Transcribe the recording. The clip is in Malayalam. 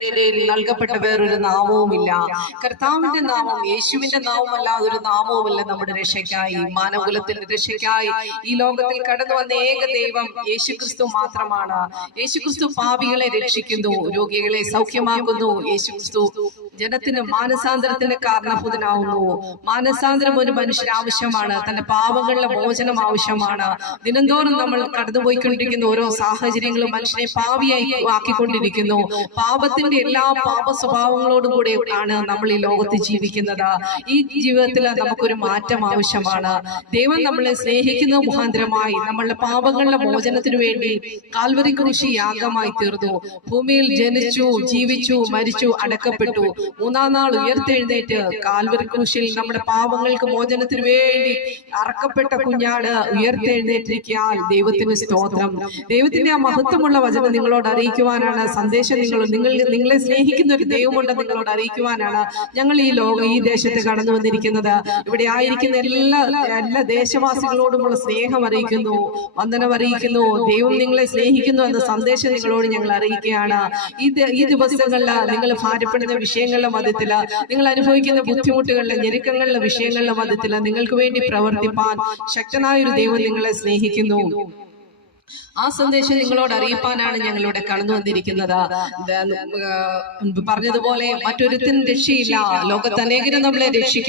നൽകപ്പെട്ട വേറൊരു നാമവുമില്ല. കർത്താവിന്റെ നാമം, യേശുവിന്റെ നാമമല്ലാതെ ഒരു നാമവുമില്ല നമ്മുടെ രക്ഷയ്ക്കായി, മാനവകുലത്തിന്റെ രക്ഷയ്ക്കായി ഈ ലോകത്തിൽ കടന്നു വന്ന ഏക ദൈവം യേശുക്രിസ്തു മാത്രമാണ്. യേശുക്രിസ്തു പാപികളെ രക്ഷിക്കുന്നു, രോഗികളെ സൗഖ്യമാക്കുന്നു. യേശുക്രിസ്തു ജനത്തിന് മാനസാന്തരത്തിന് കാരണഭൂതനാവുന്നു. മാനസാന്തരം ഒരു മനുഷ്യന് ആവശ്യമാണ്, തന്റെ പാപങ്ങളുടെ മോചനം ആവശ്യമാണ്. ദിനംതോറും നമ്മൾ കടന്നുപോയിക്കൊണ്ടിരിക്കുന്ന ഓരോ സാഹചര്യങ്ങളും മനുഷ്യനെ പാപിയായി ആക്കിക്കൊണ്ടിരിക്കുന്നു. പാപത്തിന്റെ എല്ലാ പാപ സ്വഭാവങ്ങളോടും കൂടെ ആണ് നമ്മൾ ഈ ലോകത്ത് ജീവിക്കുന്നത്. ഈ ജീവിതത്തിൽ നമുക്കൊരു മാറ്റം ആവശ്യമാണ്. ദൈവം നമ്മളെ സ്നേഹിക്കുന്ന മുഖാന്തരമായി നമ്മളുടെ പാപങ്ങളുടെ മോചനത്തിനു വേണ്ടി കാൽവരി ക്രൂശി യാഗമായി തീർന്നു. ഭൂമിയിൽ ജനിച്ചു, ജീവിച്ചു, മരിച്ചു, അടക്കപ്പെട്ടു. മൂന്നാം നാൾ ഉയർത്തെഴുന്നേറ്റ് കാൽവരി ക്രൂശിൽ നമ്മുടെ പാപങ്ങൾക്ക് മോചനത്തിനു വേണ്ടി അറക്കപ്പെട്ട കുഞ്ഞാട് ഉയർത്തെഴുന്നേറ്റിരിക്കാൻ ദൈവത്തിന് സ്തോത്രം. ദൈവത്തിന്റെ ആ മഹത്വമുള്ള വചനം നിങ്ങളോട് അറിയിക്കുവാനാണ് സന്ദേശം. നിങ്ങളെ സ്നേഹിക്കുന്ന ഒരു ദൈവമുണ്ട് നിങ്ങളോട് അറിയിക്കുവാനാണ് ഞങ്ങൾ ഈ ദേശത്ത് കടന്നു വന്നിരിക്കുന്നത്. ഇവിടെ ആയിരിക്കുന്ന എല്ലാ ദേശവാസികളോടുമുള്ള സ്നേഹം അറിയിക്കുന്നു, വന്ദനം അറിയിക്കുന്നു. ദൈവം നിങ്ങളെ സ്നേഹിക്കുന്നു എന്ന സന്ദേശം നിങ്ങളോട് ഞങ്ങൾ അറിയിക്കുകയാണ്. ഈ ദിവസങ്ങളിൽ നിങ്ങൾ ഭാരപ്പെടുന്ന വിഷയങ്ങളുടെ മധ്യത്തില്, നിങ്ങൾ അനുഭവിക്കുന്ന ബുദ്ധിമുട്ടുകളുടെ ഞെരുക്കങ്ങളുടെ വിഷയങ്ങളുടെ മധ്യത്തില് നിങ്ങൾക്ക് വേണ്ടി പ്രവർത്തിപ്പാൻ ശക്തനായ ഒരു ദൈവം നിങ്ങളെ സ്നേഹിക്കുന്നു. ആ സന്ദേശം നിങ്ങളോട് അറിയിപ്പാനാണ് ഞങ്ങളിവിടെ കടന്നു വന്നിരിക്കുന്നത്. പറഞ്ഞതുപോലെ മറ്റൊരുത്തിനും രക്ഷയില്ല. ലോകത്ത് അനേകരും നമ്മളെ രക്ഷിക്കാൻ